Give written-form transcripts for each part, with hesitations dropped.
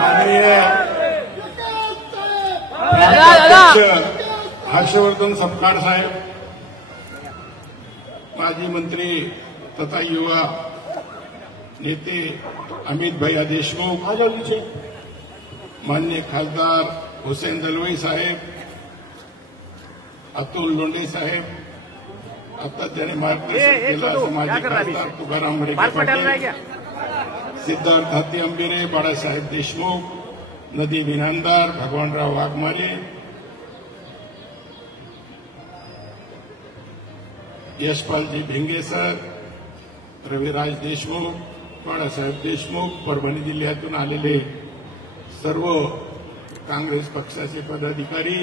माननीय प्रांताध्यक्ष हर्षवर्धन सपकाळ साहेब, माजी मंत्री तथा युवा नेते अमित भैया देशमुख, माननीय खासदार हुसेन दलवाई साहेब, अतुल लोंढे साहेब, आता ज्याने मार्गदर्शन केलं असं माजी खासदार तुकाराम पाटील, सिद्धार्थ हाती अंबिरे, बाळासाहेब देशमुख, नदीम इनामदार, भगवानराव वाघमारे, यशपालजी भिंगे सर, रविराज देशमुख, बाळासाहेब देशमुख, परभणी जिल्ह्यातून आलेले सर्व काँग्रेस पक्षाचे पदाधिकारी,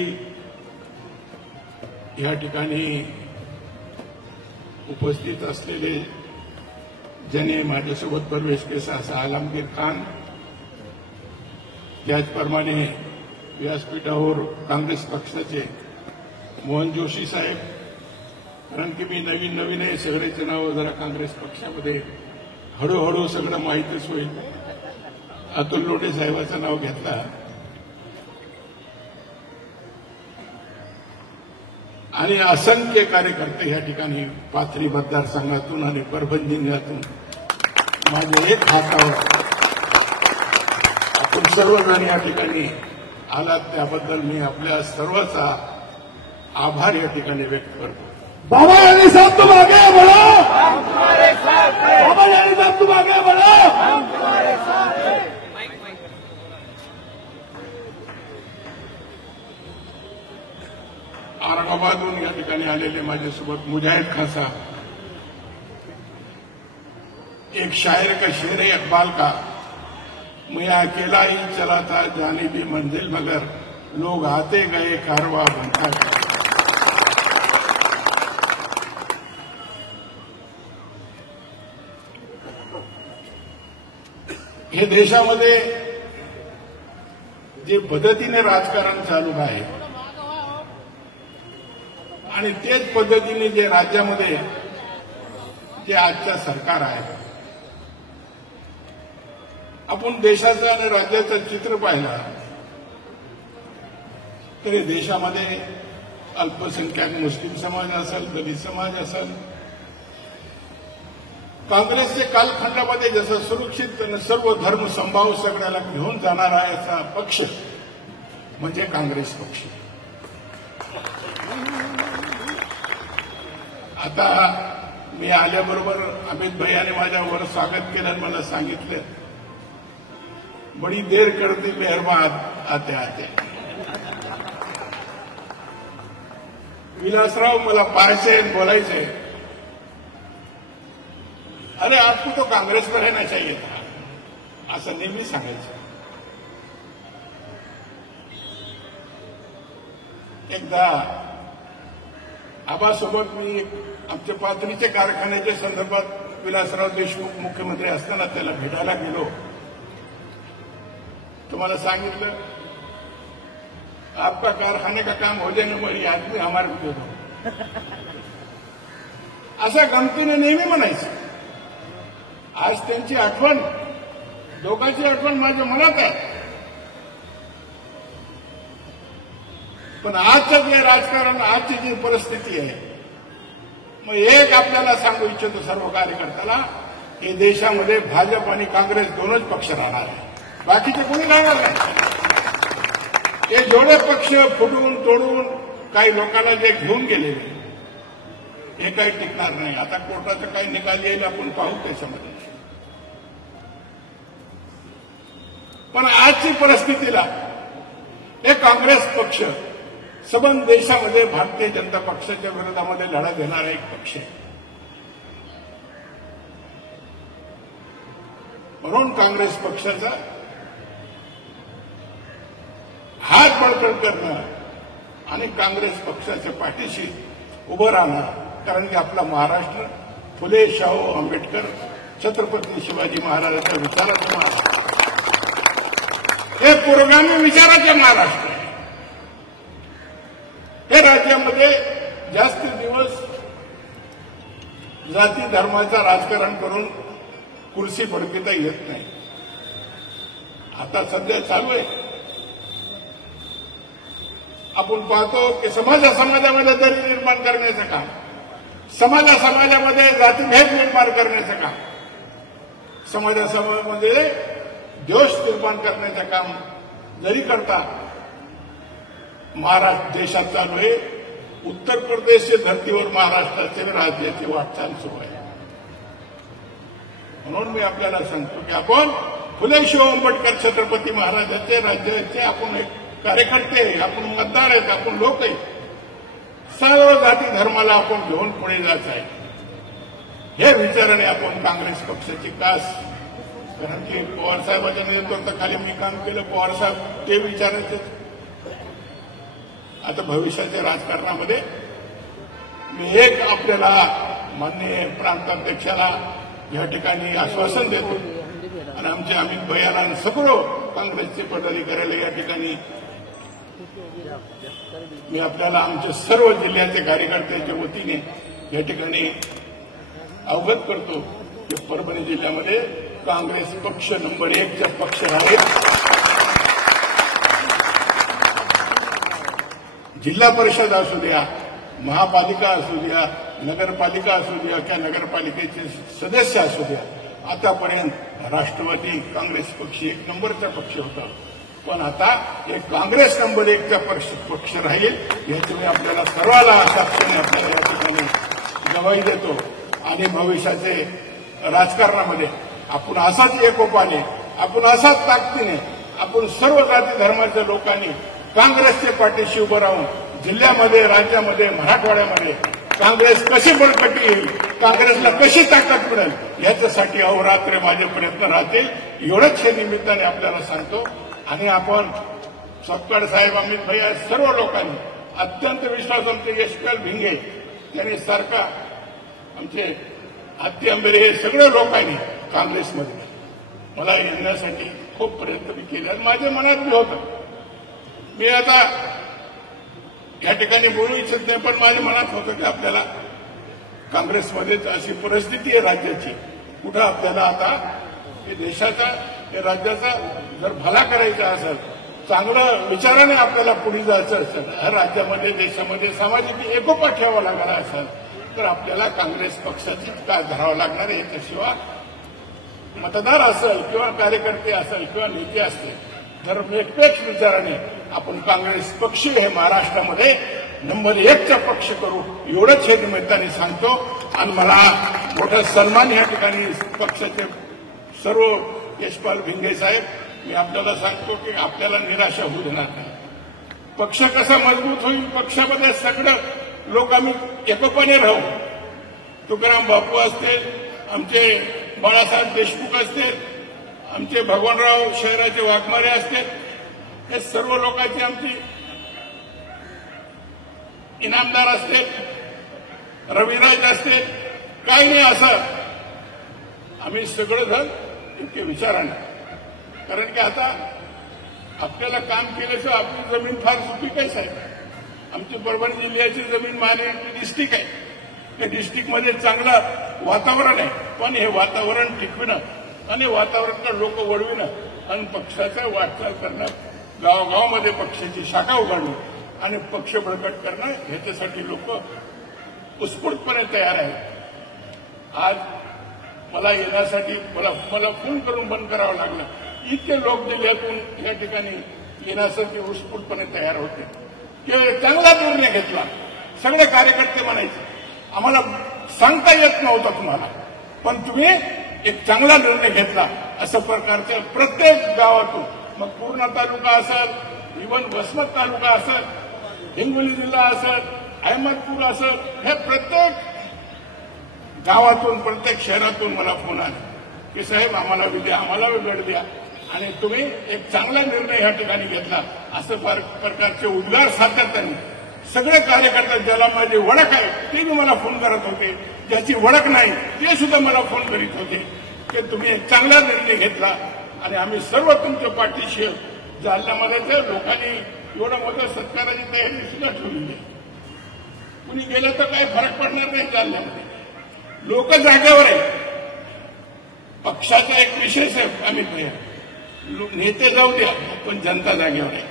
या ठिकाणी उपस्थित असलेले ज्याने माझ्यासोबत प्रवेश केला असा आलमगीर खान, त्याचप्रमाणे व्यासपीठावर काँग्रेस पक्षाचे मोहन जोशी साहेब, कारण की मी नवीन आहे, सगळ्याचे नाव जरा काँग्रेस पक्षामध्ये हळूहळू सगळं माहीतच होईल. अतुल लोंढे साहेबाचं नाव घेतला आणि असंख्य कार्यकर्ते या ठिकाणी पाथरी मतदारसंघातून आणि परभणी जिल्ह्यातून माझ्या एक हातावर आपण सर्वजण या ठिकाणी आलात त्याबद्दल मी आपल्या सर्वांचा आभार या ठिकाणी व्यक्त करतो. बाबा यानी साहब तुम आगे बढ़ो, बाबा यानी साहब तुम आगे बढ़ो. औरंगाबादहून या ठिकाणी आलेले माझ्यासोबत मुजाहिद खान साहब, एक शायर का शेर है इकबाल का, मैं अकेला ही चला था जानिबी मंजिल मगर लोग आते गए कारवा बनता गया. हे देशामध्ये जे पद्धतीने राजकारण चालू आहे आणि तेच पद्धतीने जे राज्यामध्ये जे आजचं सरकार आहे, आपण देशाचं आणि राज्याचं चित्र पाहिलं तरी देशामध्ये अल्पसंख्याक मुस्लिम समाज असेल, दलित समाज असेल, काँग्रेसचे कालखंडामध्ये जसं सुरक्षित सर्व धर्म संभाव सगळ्याला घेऊन जाणारा असा पक्ष म्हणजे काँग्रेस पक्ष. आता मी आल्याबरोबर अमित भैयाने माझ्यावर स्वागत केलं आणि मला सांगितलं, बडी देर करती मेहरबान आते आते. विलासराव मला पाहायचे बोलायचे, अरे आपको तो कांग्रेस में रहना चाहिए था, असं नेहमी सांगायचं. एकदा आबासोबत मी आमच्या पाथरीच्या कारखान्याच्या संदर्भात विलासराव देशमुख मुख्यमंत्री असताना त्याला भेटायला गेलो. तुम्हाला सांगितलं, आपका कारखाने का काम हो जाने वाली आदमी हमारे को दे दो, असं गमतीने नेहमी म्हणायचं. आज त्यांची आठवण, दोघांची आठवण माझ्या मनात आहे. पण आजचं जे राजकारण, आजची जी परिस्थिती आहे, मग एक आपल्याला सांगू इच्छितो सर्व कार्यकर्त्याला, की देशामध्ये भाजप आणि काँग्रेस दोनच पक्ष राहणार आहे, बाकीचे कोणी राहणार नाही. हे जोडे पक्ष फुटून तोडून काही लोकांना जे घेऊन गेलेले हे काही टिकणार नाही. आता कोर्टाचा काही निकाल येईल आपण पाहू त्याच्यामध्ये. पण आजची परिस्थितीला हे काँग्रेस पक्ष सबंध देशामध्ये भारतीय जनता पक्षाच्या विरोधामध्ये लढा देणारा एक पक्ष आहे. म्हणून काँग्रेस पक्षाचा हात बळकट करणं आणि काँग्रेस पक्षाच्या पाठीशी उभं राहणं, कारण की आपला महाराष्ट्र फुले, शाहू आंबेडकर, छत्रपती शिवाजी महाराजांच्या विचाराचं महाराष्ट्र, हे पुरोगामी विचाराचे महाराष्ट्र आहे. हे राज्यामध्ये जास्त दिवस जाती धर्माचं राजकारण करून कुर्सी बळकवता येत नाही. आता सध्या चालू आहे. आपण पाहतो की समाजामध्ये दरी निर्माण करण्याचं काम, समाजामध्ये जातीभेद निर्माण करण्याचं काम, समाजामध्ये दोष निर्माण करण्याचं काम जरी करता महाराष्ट्र देशात चालू आहे. उत्तर प्रदेशच्या धर्तीवर महाराष्ट्राचे राज्याची वाटचाल सुरू आहे. म्हणून मी आपल्याला सांगतो की आपण फुले शाहू आंबेडकर छत्रपती महाराजांचे राज्याचे आपण एक कार्यकर्ते आहे, आपण मतदार आहेत, आपण लोक आहे. सर्व जाती धर्माला आपण घेऊन पुढे जायचं आहे. हे विचाराने आपण काँग्रेस पक्षाची कास, कारण की पवार साहेबांच्या नेतृत्वाखाली मी काम केलं, पवार साहेब ते विचारायचे. आता भविष्याच्या राजकारणामध्ये मी एक आपल्याला माननीय प्रांताध्यक्षाला या ठिकाणी आश्वासन देतो आणि आमचे अमित भैयाला आणि सगळं काँग्रेसचे पदाधिकाऱ्याला या ठिकाणी मी आपल्याला आमच्या सर्व जिल्ह्याचे कार्यकर्त्यांच्या वतीने या ठिकाणी अवगत करतो की परभणी जिल्ह्यामध्ये काँग्रेस पक्ष नंबर 1चा पक्ष आहे. जिल्हा परिषद असू द्या, महापालिका असू द्या, नगरपालिका असू द्या किंवा नगरपालिकेचे सदस्य असू द्या, आतापर्यंत राष्ट्रवादी काँग्रेस पक्ष 1 नंबरचा पक्ष होता. पण आता एक काँग्रेस नंबर 1चा पक्ष राहील याची मी आपल्याला सर्वाला साक्षीने आपल्याला या ठिकाणी गवाही देतो. आणि भविष्याचे राजकारणामध्ये आपण असाच एकोपाने, आपण असाच ताकदीने, आपण सर्व जाती धर्माच्या लोकांनी काँग्रेसच्या पाठीशी उभं राहून जिल्ह्यामध्ये, राज्यामध्ये, मराठवाड्यामध्ये काँग्रेस कशी बळकटी येईल, काँग्रेसला कशी ताकद मिळेल याच्यासाठी अहोरात्र माझे प्रयत्न राहतील. एवढंच हे निमित्ताने आपल्याला सांगतो. आणि आपण सपकाळ साहेब, अमित भैया, सर्व लोकांनी अत्यंत विश्वास, आमचे यशपाल भिंगे त्यांनी सारखा, आमचे हत्ती आंबेरे, हे सगळ्या लोकांनी काँग्रेसमध्ये मला येण्यासाठी खूप प्रयत्न केले आणि माझ्या मनात बी होतं. मी आता या ठिकाणी बोलू इच्छित नाही, पण माझ्या मनात होतं की आपल्याला काँग्रेसमध्येच अशी परिस्थिती आहे राज्याची, कुठं आपल्याला आता हे देशाचा, हे राज्याचा जर भला करायचा असेल, चांगलं विचाराने आपल्याला पुढे जायचं असेल, हर राज्यामध्ये, देशामध्ये सामाजिक एकोपा ठेवावा लागणार असेल तर आपल्याला काँग्रेस पक्षाची काय धरावं लागणार आहे. याच्याशिवाय मतदार असेल किंवा कार्यकर्ते असेल किंवा नेते असतील तर निरपेक्ष विचाराने आपण काँग्रेस पक्ष हे महाराष्ट्रामध्ये नंबर 1चा पक्ष करू, एवढंच हे निमित्ताने सांगतो. आणि मला मोठा सन्मान या ठिकाणी पक्षाचे सर्व यशपाल भिंगे साहेब, मी आपल्याला सांगतो की आपल्याला निराशा होऊ देणार नाही. पक्ष कसा मजबूत होईल, पक्षामध्ये सगळं लोक आम्ही एकोपाने राहू. तुकाराम बापू असतील, आमचे बाळासाहेब देशमुख असतील, आमचे भगवानराव शहराचे वाघमारे असतील, हे सर्व लोकांची आमची इनामदार असतील, रविराज असतील, काही नाही असं आम्ही सगळेजण इतके विचाराने, कारण की आता आपल्याला काम केल्याचं आपली जमीन फार सुपीक आहे साहेब. आमची परभणी जिल्ह्याची जमीन महाराष्ट्र डिस्ट्रिक्ट आहे. या डिस्ट्रिक्टमध्ये चांगलं वातावरण आहे, पण हे वातावरण टिकविणं आणि वातावरणाला लोक वळविणं आणि पक्षाचं वाटचाल करणं, गावागावामध्ये पक्षाची शाखा उघडणं आणि पक्ष बळकट करणं, ह्याच्यासाठी लोक उत्स्फूर्तपणे तयार आहेत. आज मला येण्यासाठी मला फोन करून बंद करावं लागलं. इतके लोक जिल्ह्यातून या ठिकाणी येण्यासाठी उत्स्फूर्तपणे तयार होते. की चांगला निर्णय घेतला. सगळे कार्यकर्ते म्हणायचे आम्हाला सांगता येत नव्हतं तुम्हाला, पण तुम्ही एक चांगला निर्णय घेतला. असं प्रकारचं प्रत्येक गावातून, मग पूर्णा तालुका असेल, इव्हन वसमत तालुका असेल, हिंगोली जिल्हा असेल, अहमदपूर असेल, हे प्रत्येक गावातून, प्रत्येक शहरातून मला फोन आले की साहेब आम्हाला बी द्या, आम्हाला बी वेळ द्या आणि तुम्ही एक चांगला निर्णय या ठिकाणी घेतला. असं प्रकारचे उद्गार सातत्याने सगळे कार्यकर्ते, ज्याला माझी ओळख आहे ते मी मला फोन करत होते, ज्याची ओळख नाही ते सुद्धा मला फोन करीत होते की तुम्ही एक चांगला निर्णय घेतला आणि आम्ही सर्व तुमच्या पाठीशी. जालन्यामध्ये तर लोकांनी एवढं मोठं सत्काराची तयारी सुद्धा ठेवलेली आहे. कुणी गेलं तर काही फरक पडणार नाही. जालन्यामध्ये लोक जागेवर आहे. पक्षाचा एक विशेष आहे अमित भैया, नेते जाऊ द्या, पण जनता जागेवर आहे,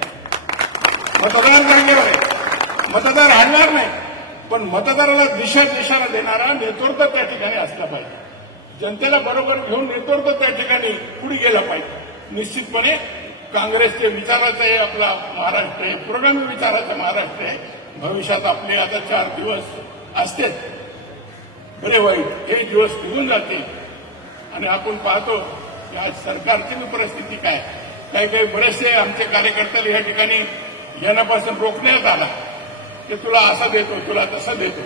मतदार जागेवर आहे. मतदार हारणार नाही, पण मतदाराला दिशा देणारा नेतृत्व त्या ठिकाणी असला पाहिजे. जनतेला बरोबर घेऊन नेतृत्व त्या ठिकाणी पुढे गेलं पाहिजे. निश्चितपणे काँग्रेसचे विचाराचा हे आपला महाराष्ट्र आहे, पुरोगामी विचाराचा महाराष्ट्र आहे. भविष्यात आपले आता 4 दिवस असतेच, बरे वाईट हे दिवस निघून जातील. आणि आपण पाहतो की आज सरकारची परिस्थिती काय. काही बरेचसे आमचे कार्यकर्त्याला या ठिकाणी येण्यापासून रोखण्यात आला की तुला असं देतो, तुला तसं देतो,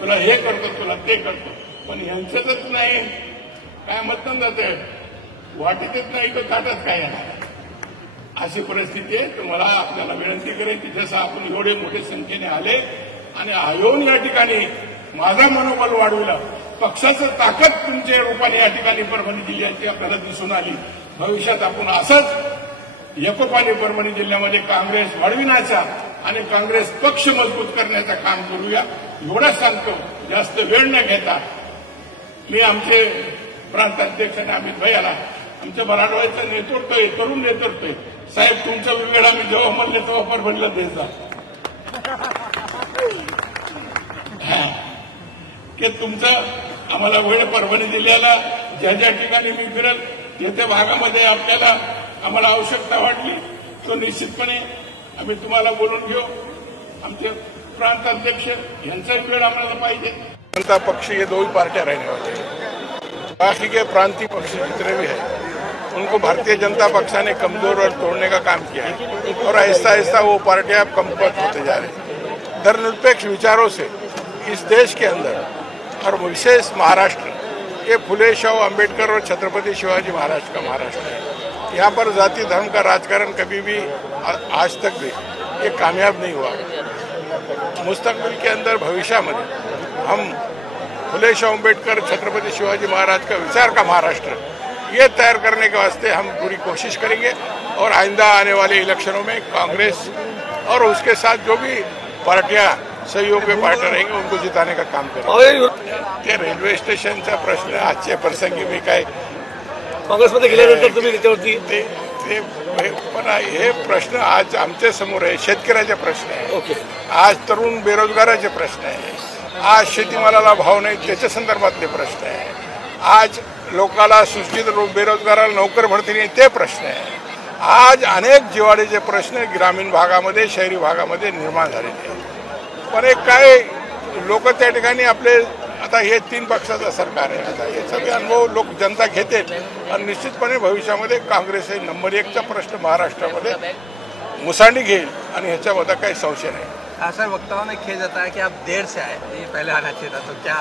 तुला हे करतो, तुला ते करतो. पण यांच्यातच नाही काय मतदान जाते, वाटेतच नाही तर ताटच काय येणार, अशी परिस्थिती आहे. तर मला आपल्याला विनंती करेन की जसं आपण एवढे मोठे संख्येने आले आणि येऊन या ठिकाणी माझा मनोबल वाढवलं, पक्षाचं ताकद तुमच्या रूपाने या ठिकाणी परभणी जिल्ह्याची आपल्याला दिसून आली. भविष्यात आपण असंच एकोपाने परभणी जिल्ह्यामध्ये काँग्रेस वाढविण्याचा आणि काँग्रेस पक्ष मजबूत करण्याचं काम करूया, एवढंच सांगतो. जास्त वेळ न घेता मी आमचे प्रांताध्यक्ष आणि अमित भैयाला, आमच्या मराठवाड्याचं नेतृत्व आहे, तरुण नेतृत्व आहे. साहेब तुमचा वेळ आम्ही जेव्हा म्हणले तेव्हा परभणीला देत जा की तुमचं आम्हाला वेळ परभणी जिल्ह्याला ज्या ज्या ठिकाणी मी फिरल त्या भागामध्ये आपल्याला आम्हाला आवश्यकता वाटली तो निश्चितपणे आम्ही तुम्हाला बोलून घेऊ. आमचे प्रांत अध्यक्ष यांचाही वेळ आम्हाला पाहिजे. जनता पक्ष ये 2 ही पार्टियां रहने वाली है. बाकी के प्रांतीय पक्ष जितने भी है उनको भारतीय जनता पक्ष ने कमजोर और तोड़ने का काम किया है और आहिस्ता आहिस्ता वो पार्टियां कमकुवत होते जा रही हैं. धर्मनिरपेक्ष विचारों से इस देश के अंदर और विशेष महाराष्ट्र ये फुले शाहू अम्बेडकर और छत्रपति शिवाजी महाराज का महाराष्ट्र है. यहाँ पर जाति धर्म का राजकारण कभी भी आज तक भी ये कामयाब नहीं हुआ. मुस्तकबिल के अंदर भविष्य में हम फुले शाहू अम्बेडकर छत्रपति शिवाजी महाराज का विचार का महाराष्ट्र ये तैयार करने के वास्ते हम पूरी कोशिश करेंगे और आइंदा आने वाले इलेक्शनों में कांग्रेस और उसके साथ जो भी पार्टियां सहयोग में पार्टनर रहेंगे उनको जिताने का काम करेंगे. ते रेल्वे स्टेशनचा प्रश्न आजच्या प्रसंगी मी काय काँग्रेसमध्ये गेल्यानंतर तुम्ही त्याच्यावरती पण हे प्रश्न आज आमच्या समोर आहे. शेतकऱ्याचे प्रश्न आहे, ओके, आज तरुण बेरोजगाराचे प्रश्न आहे, आज शेतीमालाला भाव नाही त्याच्या संदर्भातले प्रश्न आहे, आज लोकांना सुशिक्षित बेरोजगाराला नोकर भरती नाही ते प्रश्न आहे. आज अनेक जिव्हाळ्याचे प्रश्न ग्रामीण भागामध्ये शहरी भागामध्ये निर्माण झालेले आहेत. पण एक काय लोक त्या ठिकाणी आपले आता हे 3 पक्षाचं सरकार आहे. आता हे सगळे अनुभव लोक जनता घेते आणि निश्चितपणे भविष्यामध्ये काँग्रेस हे नंबर 1चा प्रश्न महाराष्ट्रामध्ये मुसांडी घेईल आणि ह्याच्यामध्ये काही संशय नाही. सर वक्ताओं ने किया जाता है कि आप देर से आए, ये पहले आना चाहिए था, तो क्या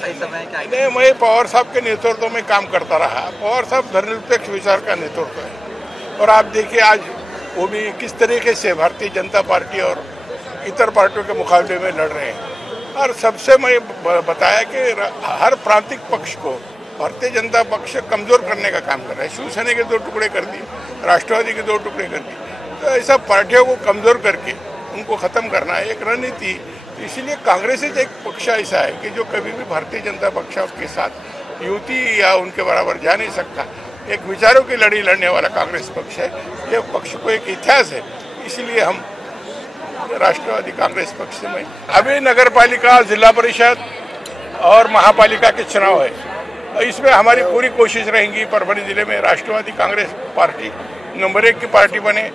सही समय है क्या? नहीं, मैं पवार साहब के नेतृत्व में काम करता रहा. पवार साहब धर्मनिरपेक्ष विचार का नेतृत्व है और आप देखिए आज वो भी किस तरीके से भारतीय जनता पार्टी और इतर पार्टियों के मुकाबले में लड़ रहे हैं. और सबसे मैं बताया कि हर प्रांतिक पक्ष को भारतीय जनता पक्ष कमज़ोर करने का काम कर रहा है. शिवसेना के 2 टुकड़े कर दिए, राष्ट्रवादी के 2 टुकड़े कर दिए. तो ऐसा पार्टियों को कमज़ोर करके उनको ख़त्म करना है एक रणनीति. तो इसीलिए कांग्रेस एक पक्ष ऐसा है कि जो कभी भी भारतीय जनता पक्ष के साथ युति या उनके बराबर जा नहीं सकता. एक विचारों की लड़ी लड़ने वाला कांग्रेस पक्ष है. ये पक्ष को एक इतिहास है, इसलिए हम राष्ट्रवादी कांग्रेस पक्ष में अभी नगरपालिका, जिला परिषद और महापालिका के चुनाव है. इसमें हमारी पूरी कोशिश रहेगी परभणी जिले में राष्ट्रवादी कांग्रेस पार्टी नंबर 1 की पार्टी बने.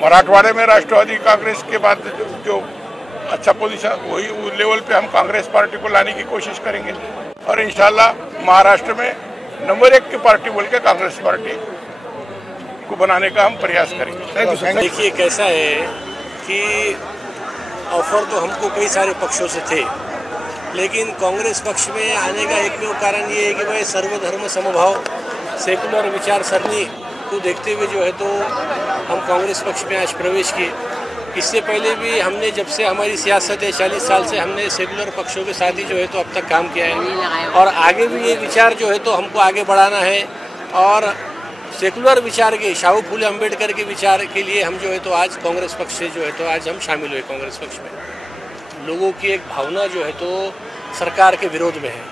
मराठवाड़े में राष्ट्रवादी कांग्रेस के बाद जो अच्छा पोजीशन वही लेवल पे हम कांग्रेस पार्टी को लाने की कोशिश करेंगे और इंशाल्लाह महाराष्ट्र में नंबर 1 की पार्टी बोल के कांग्रेस पार्टी को बनाने का हम प्रयास करेंगे. देखिए कैसा है कि ऑफर तो हमको कई सारे पक्षों से थे, लेकिन कांग्रेस पक्ष में आने का एकमेव कारण ये है कि भाई सर्वधर्म समभाव सेकुलर विचारसरणी को देखते हुए जो है तो हम कांग्रेस पक्ष में आज प्रवेश किए. इससे पहले भी हमने जब से हमारी सियासत है 40 साल से हमने सेकुलर पक्षों के साथ ही जो है तो अब तक काम किया है और आगे भी ये विचार जो है तो हमको आगे बढ़ाना है. और सेकुलर विचार के शाहू फुले अम्बेडकर के विचार के लिए हम जो है तो आज कांग्रेस पक्ष से जो है तो आज हम शामिल हुए कांग्रेस पक्ष में. लोगों की एक भावना जो है तो सरकार के विरोध में है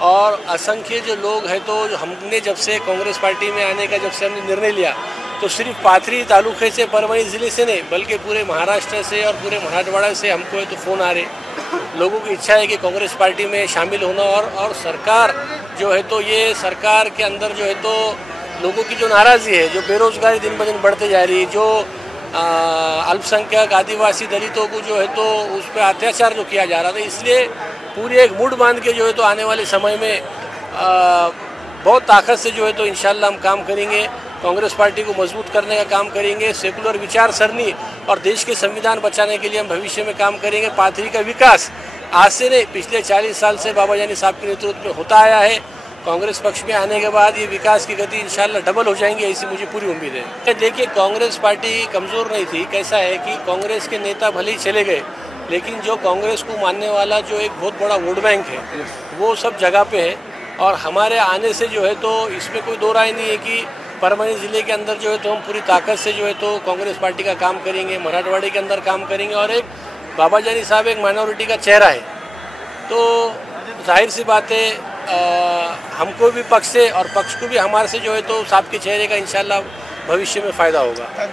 और असंख्य जो लोग हैं, तो हमने जब से कांग्रेस पार्टी में आने का जब से हमने निर्णय लिया, तो सिर्फ पाथरी तालुके से, परभणी ज़िले से नहीं, बल्कि पूरे महाराष्ट्र से और पूरे मराठवाड़ा से हमको है तो फ़ोन आ रहे। लोगों की इच्छा है कि कांग्रेस पार्टी में शामिल होना, और सरकार जो है तो ये सरकार के अंदर जो है तो लोगों की जो नाराज़गी है, जो बेरोजगारी दिन ब दिन बढ़ते जा रही, जो अल्पसंख्यक आदिवासी दलितों को जो है तो उस पर अत्याचार जो किया जा रहा था, इसलिए पूरी एक मूड बांध के जो है तो आने वाले समय में बहुत ताकत से जो है तो इंशाल्लाह हम काम करेंगे, कांग्रेस पार्टी को मजबूत करने का काम करेंगे, सेकुलर विचार सरनी और देश के संविधान बचाने के लिए हम भविष्य में काम करेंगे। पाथरी का विकास आज से नहीं, पिछले 40 साल से बाबा जानी साहब के नेतृत्व में होता आया है। कांग्रेस पक्ष में आने के बाद ये विकास की गति इंशाल्लाह डबल हो जाएंगी, ऐसी मुझे पूरी उम्मीद है। देखिए, कांग्रेस पार्टी कमज़ोर नहीं थी। कैसा है कि कांग्रेस के नेता भले ही चले गए, लेकिन जो कांग्रेस को मानने वाला जो एक बहुत बड़ा वोट बैंक है, वो सब जगह पे है। और हमारे आने से जो है तो इसमें कोई दो राय नहीं है कि परभणी ज़िले के अंदर जो है तो हम पूरी ताकत से जो है तो कांग्रेस पार्टी का काम करेंगे, मराठवाड़े के अंदर काम करेंगे। और एक बाबा जानी साहब एक माइनॉरिटी का चेहरा है, तो जाहिर सी बात है हमको भी पक्ष से और पक्ष को भी हमारे से जो है तो साहब के चेहरे का इंशाल्लाह भविष्य में फ़ायदा होगा।